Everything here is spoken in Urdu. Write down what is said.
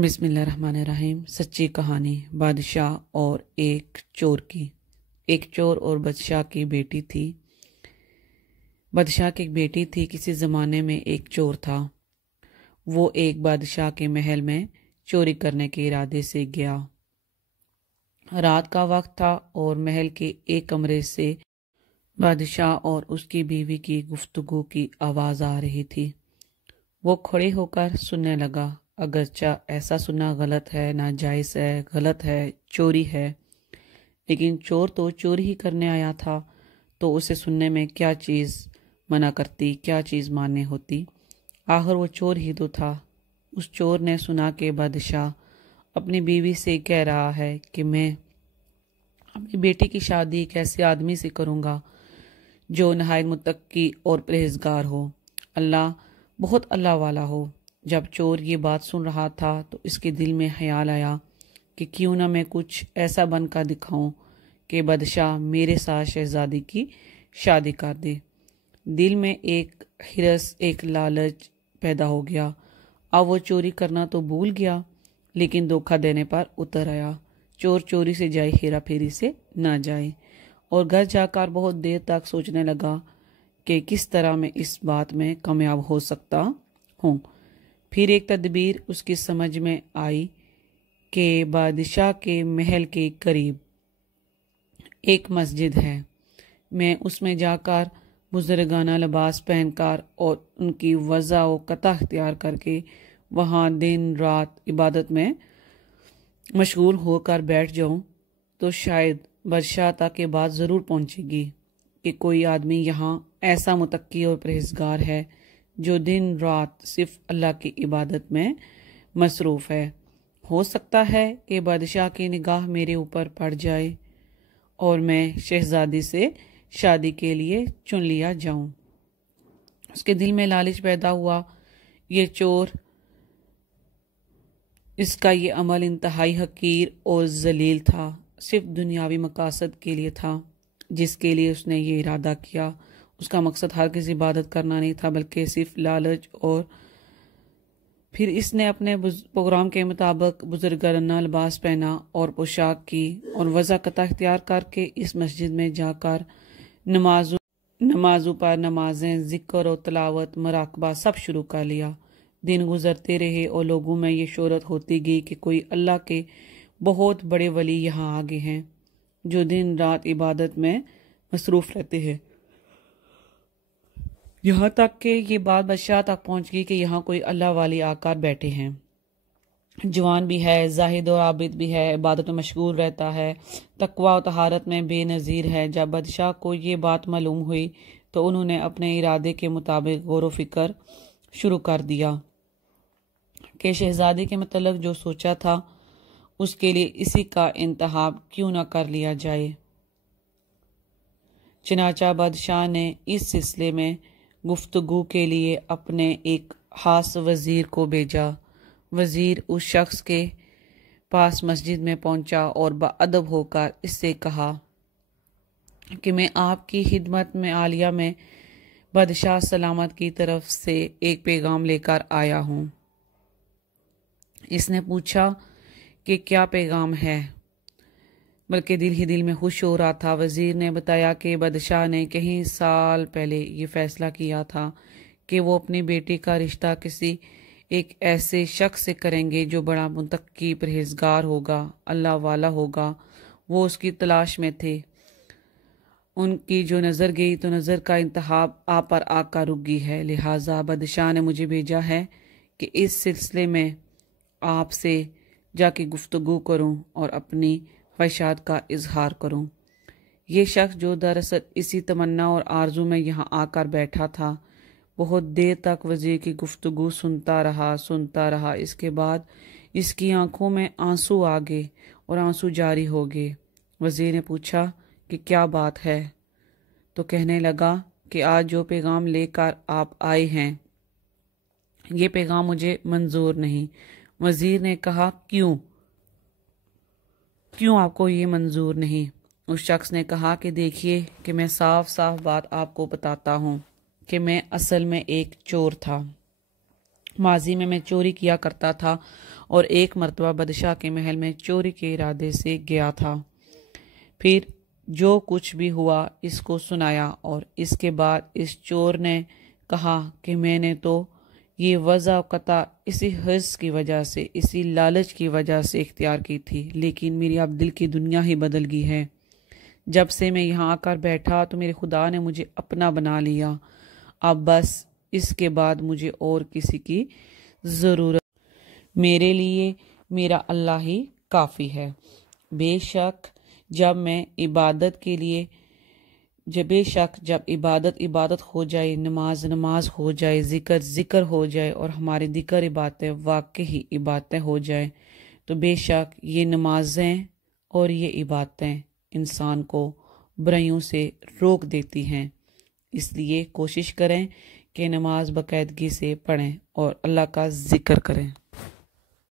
بسم اللہ الرحمن الرحیم۔ سچی کہانی بادشاہ اور ایک چور کی۔ ایک چور اور بادشاہ کی بیٹی تھی۔ بادشاہ کی ایک بیٹی تھی۔ کسی زمانے میں ایک چور تھا۔ وہ ایک بادشاہ کے محل میں چوری کرنے کے ارادے سے گیا۔ رات کا وقت تھا اور محل کے ایک کمرے سے بادشاہ اور اس کی بیوی کی گفتگو کی آواز آ رہی تھی۔ وہ کھڑے ہو کر سننے لگا۔ اگرچہ ایسا سننا غلط ہے، ناجائز ہے، غلط ہے، چوری ہے، لیکن چور تو چوری ہی کرنے آیا تھا، تو اسے سننے میں کیا چیز منع کرتی، کیا چیز ماننے ہوتی۔ آخر وہ چور ہی تو تھا۔ اس چور نے سنا کہ بادشاہ اپنی بیوی سے کہہ رہا ہے کہ میں اپنی بیٹی کی شادی ایک ایسے آدمی سے کروں گا جو نہایت متقی اور پرہیزگار ہو، بہت اللہ والا ہو۔ جب چور یہ بات سن رہا تھا تو اس کے دل میں خیال آیا کہ کیوں نہ میں کچھ ایسا بن کر دکھاؤں کہ بادشاہ میرے ساتھ شہزادی کی شادی کر دے۔ دل میں ایک ہرس، ایک لالچ پیدا ہو گیا۔ اب وہ چوری کرنا تو بھول گیا، لیکن دھوکہ دینے پر اتر آیا۔ چور چوری سے جائے، ہیرا پھیری سے نہ جائے، اور گھر جا کر بہت دیر تک سوچنے لگا کہ کس طرح میں اس بات میں کامیاب ہو سکتا ہوں۔ پھر ایک تدبیر اس کی سمجھ میں آئی کہ بادشاہ کے محل کے قریب ایک مسجد ہے۔ میں اس میں جا کر بزرگانہ لباس پہن کر اور ان کی وضع و قطع اختیار کر کے وہاں دن رات عبادت میں مشغول ہو کر بیٹھ جاؤں تو شاید بادشاہ تک یہ بات ضرور پہنچے گی کہ کوئی آدمی یہاں ایسا متقی اور پرہیزگار ہے جو دن رات صرف اللہ کی عبادت میں مصروف ہے۔ ہو سکتا ہے کہ بادشاہ کی نگاہ میرے اوپر پڑ جائے اور میں شہزادی سے شادی کے لیے چن لیا جاؤں۔ اس کے دل میں لالچ پیدا ہوا۔ یہ چور، اس کا یہ عمل انتہائی حقیر اور ذلیل تھا، صرف دنیاوی مقاصد کے لیے تھا جس کے لیے اس نے یہ ارادہ کیا۔ اس کا مقصد ہر کسی عبادت کرنا نہیں تھا، بلکہ صرف لالچ۔ اور پھر اس نے اپنے پروگرام کے مطابق بزرگانہ لباس پہنا اور پوشاک کی اور وضع قطع اختیار کر کے اس مسجد میں جا کر نمازوں پر نمازیں، ذکر و تلاوت، مراقبہ سب شروع کر لیا۔ دن گزرتے رہے اور لوگوں میں یہ شہرت ہوتی گئی کہ کوئی اللہ کے بہت بڑے ولی یہاں آگے ہیں جو دن رات عبادت میں مصروف رہتے ہیں۔ یہاں تک کہ یہ بات بادشاہ تک پہنچ گئی کہ یہاں کوئی اللہ والی آ کر بیٹھے ہیں، جوان بھی ہے، زاہد اور عابد بھی ہے، عبادت میں مشغول رہتا ہے، تقوی و طہارت میں بے نظیر ہے۔ جب بادشاہ کو یہ بات معلوم ہوئی تو انہوں نے اپنے ارادے کے مطابق غور و فکر شروع کر دیا کہ شہزادی کے متعلق جو سوچا تھا اس کے لیے اسی کا انتخاب کیوں نہ کر لیا جائے۔ چنانچہ بادشاہ نے اس سلسلے میں گفتگو کے لیے اپنے ایک خاص وزیر کو بھیجا۔ وزیر اس شخص کے پاس مسجد میں پہنچا اور باادب ہو کر اس سے کہا کہ میں آپ کی خدمت میں عالیہ میں بادشاہ سلامت کی طرف سے ایک پیغام لے کر آیا ہوں۔ اس نے پوچھا کہ کیا پیغام ہے، بلکہ دل ہی دل میں خوش ہو رہا تھا۔ وزیر نے بتایا کہ بادشاہ نے کئی سال پہلے یہ فیصلہ کیا تھا کہ وہ اپنی بیٹی کا رشتہ کسی ایک ایسے شخص سے کریں گے جو بڑا متقی، پرہیزگار ہوگا، اللہ والا ہوگا۔ وہ اس کی تلاش میں تھے۔ ان کی جو نظر گئی تو نظر کا انتخاب آپ پر آ کر رک گئی ہے، لہٰذا بادشاہ نے مجھے بھیجا ہے کہ اس سلسلے میں آپ سے جا کے گفتگو کروں اور اپنی خواہشات کا اظہار کروں۔ یہ شخص جو دراصل اسی تمنا اور آرزو میں یہاں آ کر بیٹھا تھا، بہت دیر تک وزیر کی گفتگو سنتا رہا۔ اس کے بعد اس کی آنکھوں میں آنسو آ گئے اور آنسو جاری ہو گئے۔ وزیر نے پوچھا کہ کیا بات ہے، تو کہنے لگا کہ آج جو پیغام لے کر آپ آئے ہیں یہ پیغام مجھے منظور نہیں۔ وزیر نے کہا کیوں آپ کو یہ منظور نہیں؟ اس شخص نے کہا کہ دیکھیے کہ میں صاف بات آپ کو بتاتا ہوں کہ میں اصل میں ایک چور تھا ماضی میں چوری کیا کرتا تھا اور ایک مرتبہ بادشاہ کے محل میں چوری کے ارادے سے گیا تھا۔ پھر جو کچھ بھی ہوا اس کو سنایا، اور اس کے بعد اس چور نے کہا کہ میں نے تو یہ وضع قطع اسی حرص کی وجہ سے، اسی لالچ کی وجہ سے اختیار کی تھی، لیکن میری اب دل کی دنیا ہی بدل گئی ہے۔ جب سے میں یہاں آ کر بیٹھا تو میرے خدا نے مجھے اپنا بنا لیا۔ اب بس اس کے بعد مجھے اور کسی کی ضرورت، میرے لیے میرا اللہ ہی کافی ہے۔ بے شک جب عبادت ہو جائے، نماز ہو جائے، ذکر ہو جائے، اور ہماری ذکر عبادتیں واقعی عبادتیں ہو جائے، تو بے شک یہ نمازیں اور یہ عبادتیں انسان کو برائیوں سے روک دیتی ہیں۔ اس لیے کوشش کریں کہ نماز باقاعدگی سے پڑھیں اور اللہ کا ذکر کریں۔